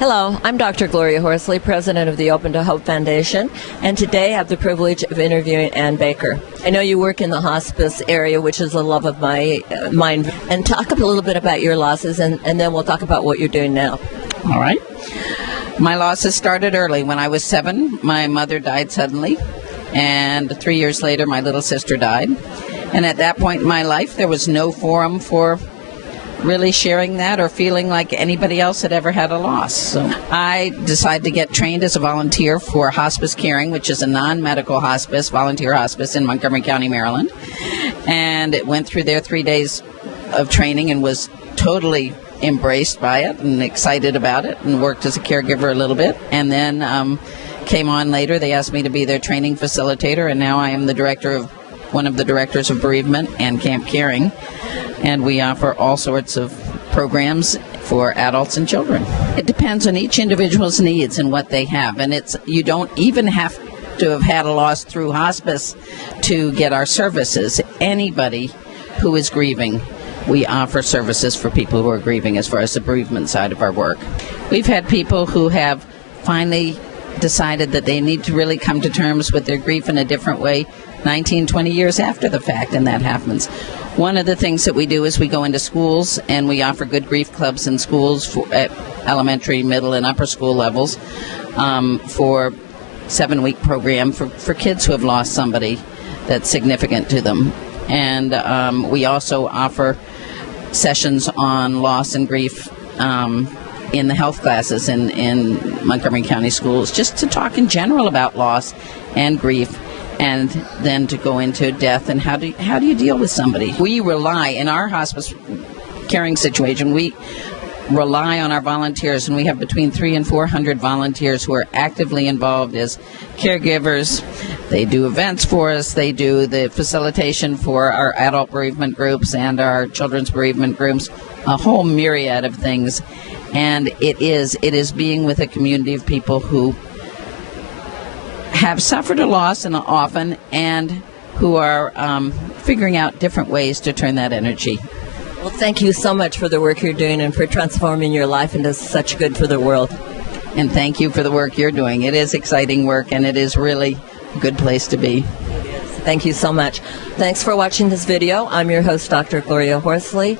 Hello, I'm Dr. Gloria Horsley, president of the Open to Hope Foundation, and today I have the privilege of interviewing Ann Baker. I know you work in the hospice area, which is a love of mine, and talk a little bit about your losses, and then we'll talk about what you're doing now. All right. My losses started early. When I was 7, my mother died suddenly, and 3 years later, my little sister died. And at that point in my life, there was no forum for really sharing that or feeling like anybody else had ever had a loss. So I decided to get trained as a volunteer for Hospice Caring, which is a non-medical hospice, volunteer hospice in Montgomery County, Maryland. And it went through their 3 days of training and was totally embraced by it and excited about it, and worked as a caregiver a little bit. And then came on later. They asked me to be their training facilitator, and now I am one of the directors of bereavement and camp caring. And we offer all sorts of programs for adults and children. It depends on each individual's needs and what they have. And you don't even have to have had a loss through hospice to get our services. Anybody who is grieving, we offer services for people who are grieving as far as the bereavement side of our work. We've had people who have finally decided that they need to really come to terms with their grief in a different way 19, 20 years after the fact, and that happens. One of the things that we do is we go into schools and we offer good grief clubs in schools at elementary, middle, and upper school levels for 7-week program for kids who have lost somebody that's significant to them. And we also offer sessions on loss and grief in the health classes in Montgomery County schools, just to talk in general about loss and grief, and then to go into death and how do you deal with somebody. We rely, in our hospice caring situation, we rely on our volunteers, and we have between 300 and 400 volunteers who are actively involved as caregivers. They do events for us. They do the facilitation for our adult bereavement groups and our children's bereavement groups, a whole myriad of things. And it is being with a community of people who have suffered a loss and often, and who are figuring out different ways to turn that energy. Well, thank you so much for the work you're doing and for transforming your life into such good for the world. And thank you for the work you're doing. It is exciting work, and it is really a good place to be. Thank you so much. Thanks for watching this video. I'm your host, Dr. Gloria Horsley.